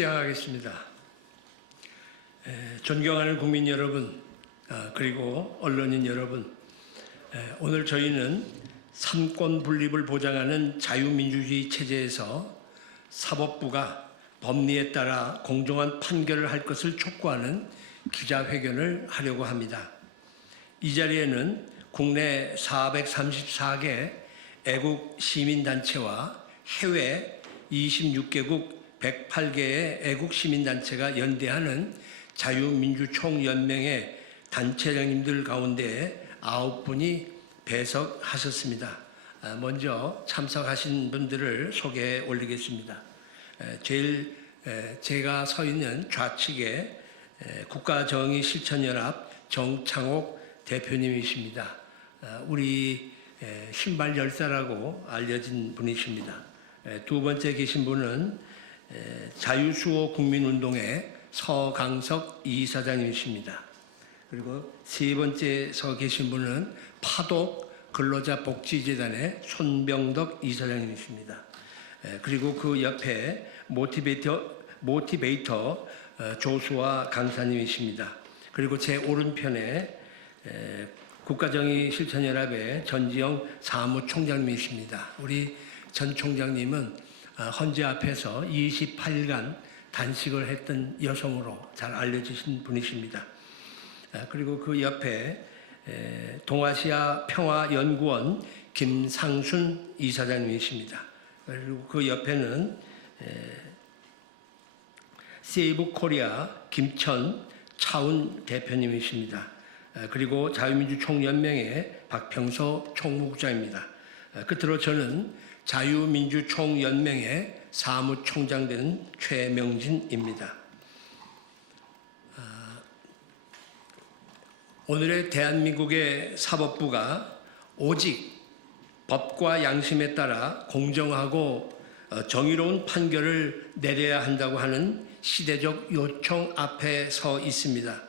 시작하겠습니다. 존경하는 국민 여러분, 그리고 언론인 여러분, 오늘 저희는 삼권 분립을 보장하는 자유민주주의 체제에서 사법부가 법리에 따라 공정한 판결을 할 것을 촉구하는 기자회견을 하려고 합니다. 이 자리에는 국내 434개 애국 시민단체와 해외 26개국 108개의 애국 시민단체가 연대하는 자유민주총연맹의 단체장님들 가운데 9분이 배석하셨습니다. 먼저 참석하신 분들을 소개해 올리겠습니다. 제가 서 있는 좌측에 국가정의실천연합 정창옥 대표님이십니다. 우리 신발 열사라고 알려진 분이십니다. 두 번째 계신 분은 자유수호 국민운동의 서강석 이사장님이십니다. 그리고 세 번째 서 계신 분은 파독 근로자복지재단의 손병덕 이사장님이십니다. 그리고 그 옆에 모티베이터 조수아 강사님이십니다. 그리고 제 오른편에 국가정의실천연합의 전지영 사무총장님이십니다. 우리 전 총장님은 헌재 앞에서 28일간 단식을 했던 여성으로 잘 알려지신 분이십니다. 그리고 그 옆에 동아시아 평화연구원 김상순 이사장님이십니다. 그리고 그 옆에는 세이브 코리아 김천 차운 대표님이십니다. 그리고 자유민주총연맹의 박평서 총무국장입니다. 끝으로 저는 자유민주총연맹의 사무총장 된 최명진입니다. 오늘의 대한민국의 사법부가 오직 법과 양심에 따라 공정하고 정의로운 판결을 내려야 한다고 하는 시대적 요청 앞에 서 있습니다.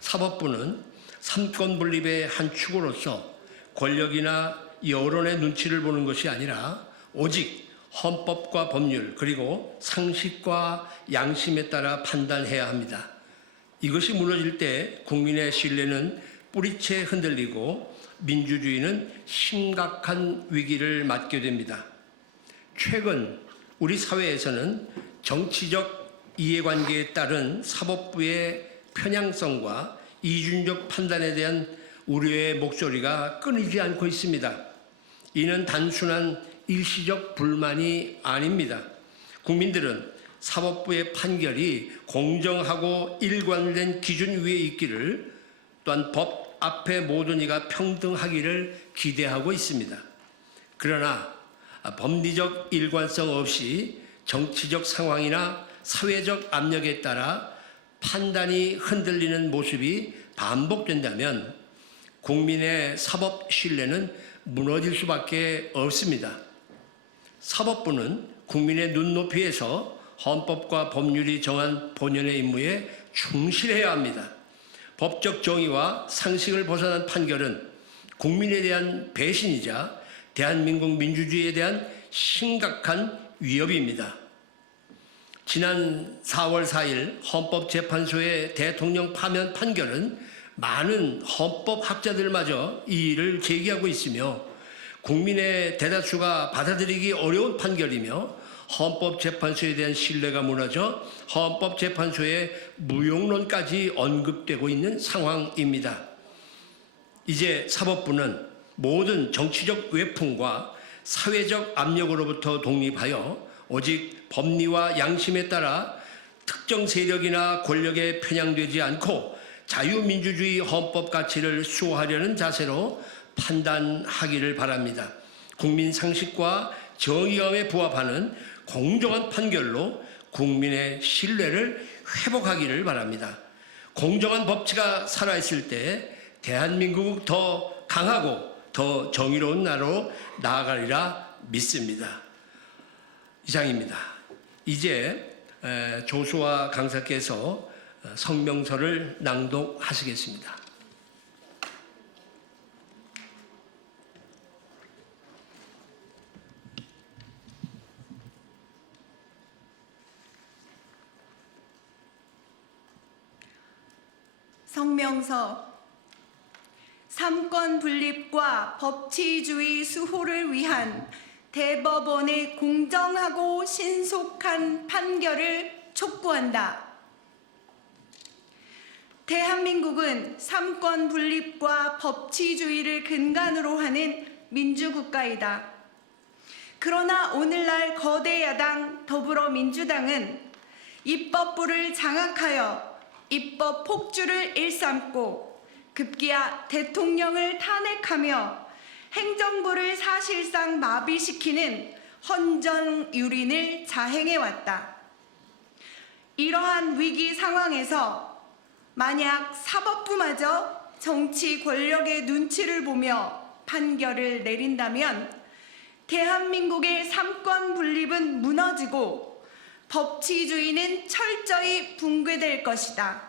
사법부는 삼권 분립의 한 축으로서 권력이나 여론의 눈치를 보는 것이 아니라 오직 헌법과 법률 그리고 상식과 양심에 따라 판단해야 합니다. 이것이 무너질 때 국민의 신뢰는 뿌리채 흔들리고 민주주의는 심각한 위기를 맞게 됩니다. 최근 우리 사회에서는 정치적 이해관계에 따른 사법부의 편향성과 이중적 판단에 대한 우려의 목소리가 끊이지 않고 있습니다. 이는 단순한 일시적 불만이 아닙니다. 국민들은 사법부의 판결이 공정하고 일관된 기준 위에 있기를, 또한 법 앞에 모든 이가 평등하기를 기대하고 있습니다. 그러나 법리적 일관성 없이 정치적 상황이나 사회적 압력에 따라 판단이 흔들리는 모습이 반복된다면 국민의 사법 신뢰는 무너질 수밖에 없습니다. 사법부는 국민의 눈높이에서 헌법과 법률이 정한 본연의 임무에 충실해야 합니다. 법적 정의와 상식을 벗어난 판결은 국민에 대한 배신이자 대한민국 민주주의에 대한 심각한 위협입니다. 지난 4월 4일 헌법재판소의 대통령 파면 판결은 많은 헌법학자들마저 이의를 제기하고 있으며 국민의 대다수가 받아들이기 어려운 판결이며 헌법재판소에 대한 신뢰가 무너져 헌법재판소의 무용론까지 언급되고 있는 상황입니다. 이제 사법부는 모든 정치적 외풍과 사회적 압력으로부터 독립하여 오직 법리와 양심에 따라 특정 세력이나 권력에 편향되지 않고 자유민주주의 헌법 가치를 수호하려는 자세로 판단하기를 바랍니다. 국민 상식과 정의감에 부합하는 공정한 판결로 국민의 신뢰를 회복하기를 바랍니다. 공정한 법치가 살아있을 때 대한민국은 더 강하고 더 정의로운 나라로 나아가리라 믿습니다. 이상입니다. 이제 조수아 강사께서 성명서를 낭독하시겠습니다. 성명서 삼권 분립과 법치주의 수호를 위한 대법원의 공정하고 신속한 판결을 촉구한다. 대한민국은 삼권 분립과 법치주의를 근간으로 하는 민주국가이다. 그러나 오늘날 거대 야당 더불어민주당은 입법부를 장악하여 입법 폭주를 일삼고 급기야 대통령을 탄핵하며 행정부를 사실상 마비시키는 헌정유린을 자행해왔다. 이러한 위기 상황에서 만약 사법부마저 정치 권력의 눈치를 보며 판결을 내린다면 대한민국의 삼권 분립은 무너지고 법치주의는 철저히 붕괴될 것이다.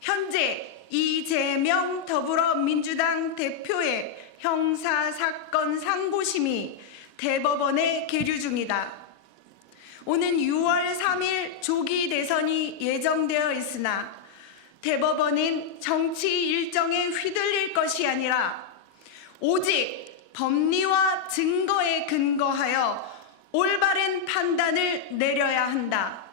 현재 이재명 더불어민주당 대표의 형사사건 상고심이 대법원에 계류 중이다. 오는 6월 3일 조기 대선이 예정되어 있으나 대법원은 정치 일정에 휘둘릴 것이 아니라 오직 법리와 증거에 근거하여 올바른 판단을 내려야 한다.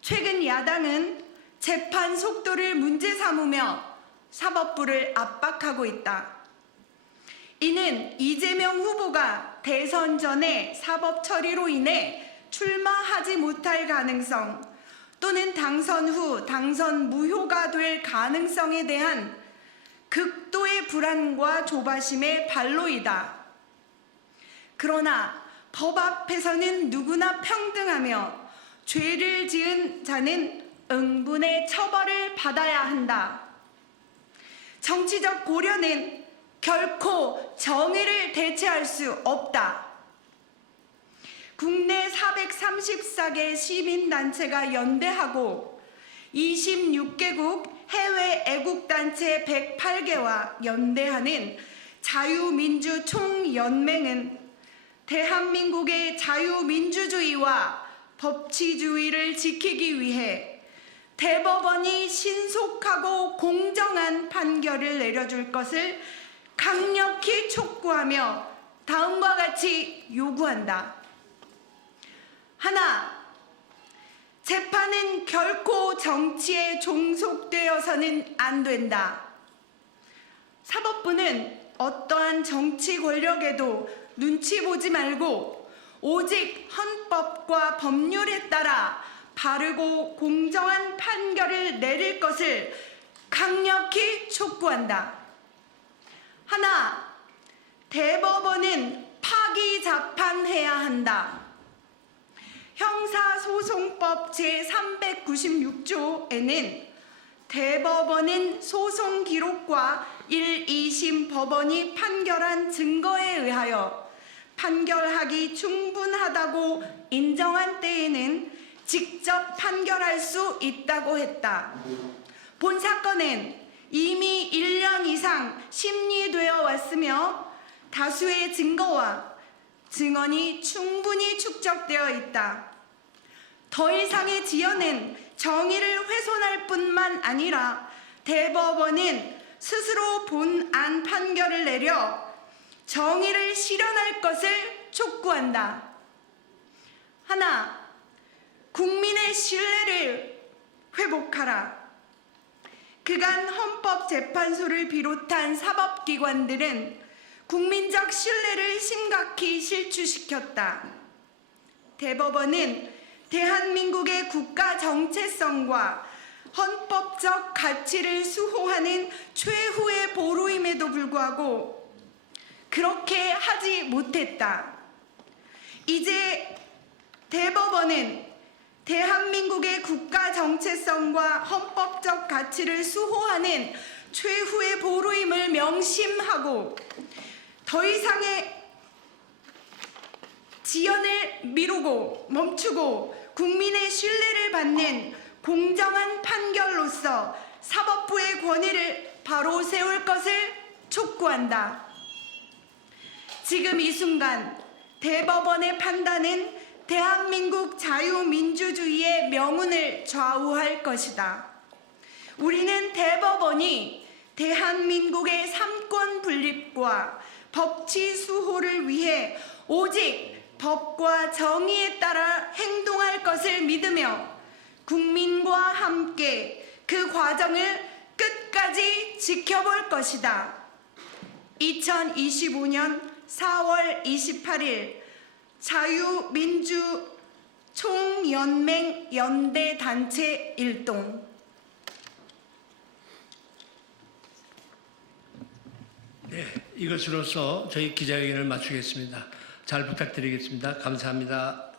최근 야당은 재판 속도를 문제 삼으며 사법부를 압박하고 있다. 이는 이재명 후보가 대선 전에 사법 처리로 인해 출마하지 못할 가능성 또는 당선 후 당선 무효가 될 가능성에 대한 극도의 불안과 조바심의 발로이다. 그러나 법 앞에서는 누구나 평등하며 죄를 지은 자는 응분의 처벌을 받아야 한다. 정치적 고려는 결코 정의를 대체할 수 없다. 국내 434개 시민단체가 연대하고 26개국 해외 애국단체 108개와 연대하는 자유민주총연맹은 대한민국의 자유민주주의와 법치주의를 지키기 위해 대법원이 신속하고 공정한 판결을 내려줄 것을 강력히 촉구하며 다음과 같이 요구한다. 하나, 재판은 결코 정치에 종속되어서는 안 된다. 사법부는 어떠한 정치 권력에도 눈치 보지 말고 오직 헌법과 법률에 따라 바르고 공정한 판결을 내릴 것을 강력히 촉구한다. 하나, 대법원은 파기자판해야 한다. 형사소송법 제396조에는 대법원은 소송 기록과 1, 2심 법원이 판결한 증거에 의하여 판결하기 충분하다고 인정한 때에는 직접 판결할 수 있다고 했다. 본 사건은 이미 1년 이상 심리되어 왔으며 다수의 증거와 증언이 충분히 축적되어 있다. 더 이상의 지연은 정의를 훼손할 뿐만 아니라 대법원은 스스로 본안 판결을 내려 정의를 실현할 것을 촉구한다. 하나, 국민의 신뢰를 회복하라. 그간 헌법재판소를 비롯한 사법기관들은 국민적 신뢰를 심각히 실추시켰다. 대법원은 대한민국의 국가 정체성과 헌법적 가치를 수호하는 최후의 보루임에도 불구하고 그렇게 하지 못했다. 이제 대법원은 대한민국의 국가 정체성과 헌법적 가치를 수호하는 최후의 보루임을 명심하고 더 이상의 지연을 미루고 멈추고 국민의 신뢰를 받는 공정한 판결로서 사법부의 권위를 바로 세울 것을 촉구한다. 지금 이 순간 대법원의 판단은 대한민국 자유민주주의의 명운을 좌우할 것이다. 우리는 대법원이 대한민국의 삼권 분립과 법치 수호를 위해 오직 법과 정의에 따라 행동할 것을 믿으며 국민과 함께 그 과정을 끝까지 지켜볼 것이다. 2025년 4월 28일 자유민주 총연맹 연대단체 일동. 네, 이것으로서 저희 기자회견을 마치겠습니다. 잘 부탁드리겠습니다. 감사합니다.